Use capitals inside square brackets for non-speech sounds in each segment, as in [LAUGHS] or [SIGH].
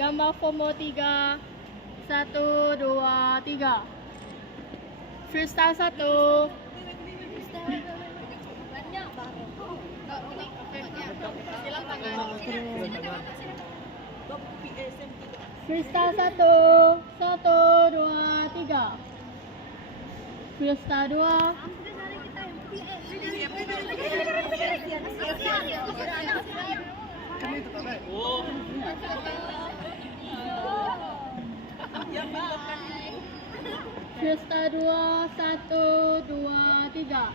Gambar formo tiga. Satu, dua, tiga. Freestyle satu. Freestyle satu. Satu, dua, tiga. Freestyle dua. Freestyle dua. Satu, dua, tiga.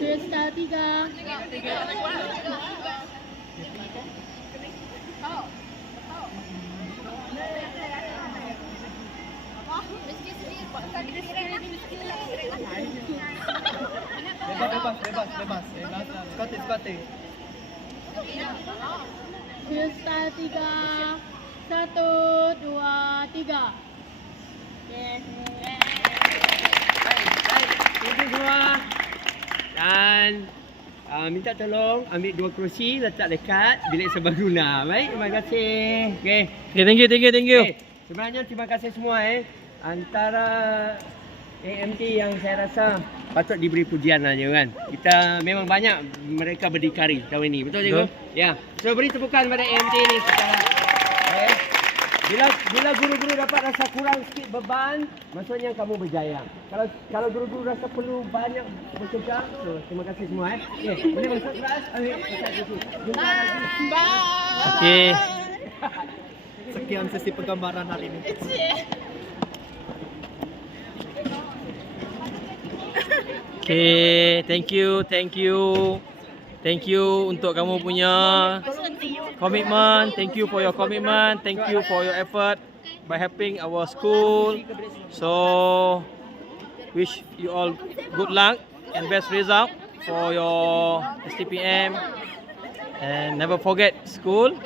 Freestyle tiga. Bebas, bebas, bebas, bebas. Bebas. Skote, skote. Freestyle tiga. Satu, dua, tiga. Baik, baik. Semua. Dan uh, minta tolong ambil dua kerusi letak dekat bilik serbaguna. Baik, terima kasih. Okey. Okay, thank you, thank you, thank you. Okay. Sebenarnya terima kasih semua eh. Antara AMT yang saya rasa patut diberi pujian aja kan. Kita memang banyak mereka berdikari tahun ini. Betul cikgu? Ya. So beri tepukan pada AMT ni secara eh. Bila bila guru-guru dapat rasa kurang sikit beban, maksudnya kamu berjaya. Kalau kalau guru-guru rasa perlu banyak bekerja, so terima kasih semua eh. Okay, boleh masuk kelas? Situ. Jumpa lagi. Bye. Okay. [LAUGHS] Sekian sesi penggambaran hari ini. Okay, thank you, thank you. Thank you untuk kamu punya commitment. Thank you for your commitment. Thank you for your effort by helping our school. So, wish you all good luck and best result for your STPM. And never forget school.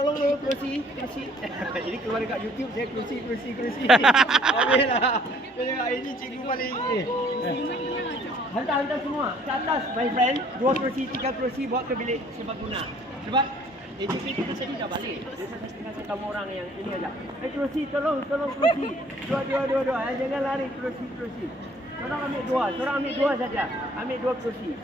Tolong dulu kerusi, kerusi. [LAUGHS] ini keluar dekat YouTube saya kerusi, kerusi, kerusi. [LAUGHS] Habis lah. Ini cikgu paling ni. Eh. Hantar, hantar semua ke atas, my friend. Dua kerusi, tiga kerusi bawa ke bilik serbaguna. Sebab AJK kita tadi dah balik. Tinggal saya kamu orang yang ini aja. Eh kerusi, tolong, tolong kerusi. Dua, dua, dua, dua. Eh, jangan lari kerusi, kerusi. Seorang ambil dua, seorang ambil dua saja. Ambil dua kerusi.